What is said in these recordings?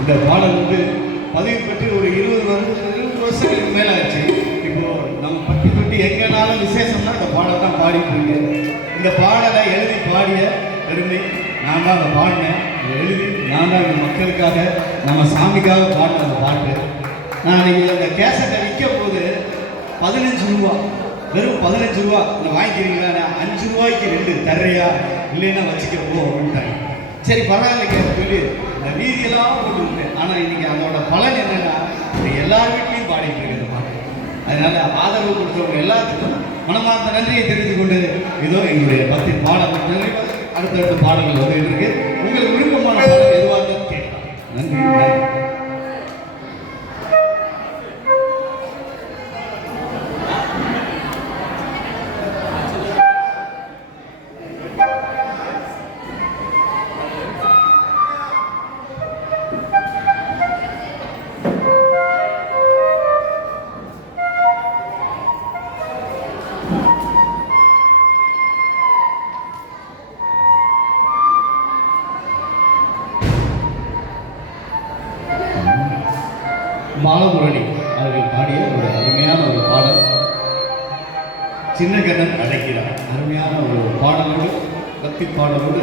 இந்த பாடல் வந்து பதிவு பெற்று ஒரு 20 வருஷங்களுக்கு மேலே ஆச்சு. இப்போ நம்ம பட்டி தொட்டி எங்கேனாலும் விசேஷம்னா இந்த பாடல் தான் பாடிட்டு இருக்கு. இந்த பாடலை எழுதி பாடிய பெருமை நான் தான் அதை பாடினேன். எழுதி நான் தான் இந்த மக்களுக்காக நம்ம சாமிக்காக பாடின அந்த பாட்டு. நான் நீங்கள் அந்த கேசட்டை விற்கும் போது 15 ரூபா, வெறும் 15 ரூபா இந்த வாங்கிக்கிறீங்களா, 5 ரூபாய்க்கு 2 தர்றையா இல்லைன்னா வச்சுக்க போ அப்படின்ட்டாங்க. சரி பரவாயில்லைங்க சொல்லி இந்த வீதியெல்லாம் போட்டு. ஆனால் இன்னைக்கு அதோட பலன் என்னன்னா எல்லார் வீட்லையும் பாடிட்டு இருக்கிற பாட்டு. அதனால ஆதரவு கொடுத்தவங்க எல்லாத்துக்கும் மனமார்ந்த நன்றியை தெரிவித்துக் கொண்டு இதோ எங்களுடைய 10 பாடல் அடுத்தடுத்த பாடல்கள் வந்து இருக்கு. உங்களுக்கு விருப்பமான பாடல் எதுவாக இருந்தாலும் கேட்கலாம். நன்றி. பாலமுரளி அவர்கள் பாடிய ஒரு அருமையான ஒரு பாடல் சின்ன கண்ணன் அழைக்கிறார். அருமையான ஒரு பாடலோடு பக்தி பாடலோடு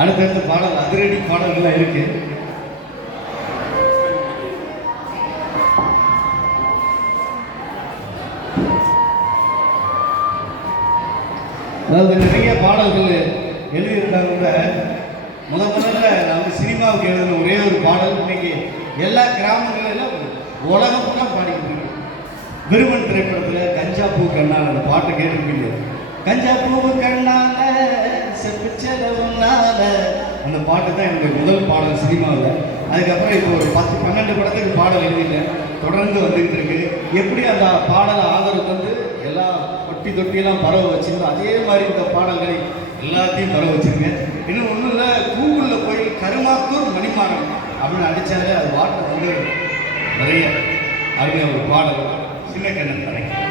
அடுத்தடுத்த பாடல் அதிரடி பாடல்கள்லாம் இருக்கு. அதாவது நிறைய பாடல்கள் எழுதியிருந்தாங்க கூட முதல்ல நான் வந்து சினிமாவுக்கு எழுதின ஒரே ஒரு பாடல் இன்னைக்கு எல்லா கிராமங்களிலும் உலகம் ஃபுல்லாக பாடிக்கிட்டு இருக்கு. விருமன் திரைப்படத்தில் கஞ்சா பூ கண்ணால் அந்த பாட்டை கேட்டிருப்பீங்க. கஞ்சா பூ கண்ணால செப்புச்செலவுனால அந்த பாட்டு தான் என்னுடைய முதல் பாடல் சினிமாவில். அதுக்கப்புறம் இப்போ ஒரு 10-12 படத்துக்கு பாடல் எழுதிட்டேன். தொடர்ந்து வந்துக்கிட்டு இருக்கு. எப்படி அந்த பாடலை ஆதரவு வந்து எல்லா தொட்டி தொட்டியெல்லாம் பரவ வச்சுருந்தோம் அதே மாதிரி இந்த பாடல்களை எல்லாத்தையும் பரவ வச்சுருங்க. இன்னும் ஒன்றும் இல்லை, கூகுளில் போய் கருமாத்தூர் மணிமாறன் அப்படின்னு அடித்தாலே அது வாட்டர் வந்து நிறைய அருமையாக ஒரு பாடல் சின்ன கண்ணன் கிடைக்கும்.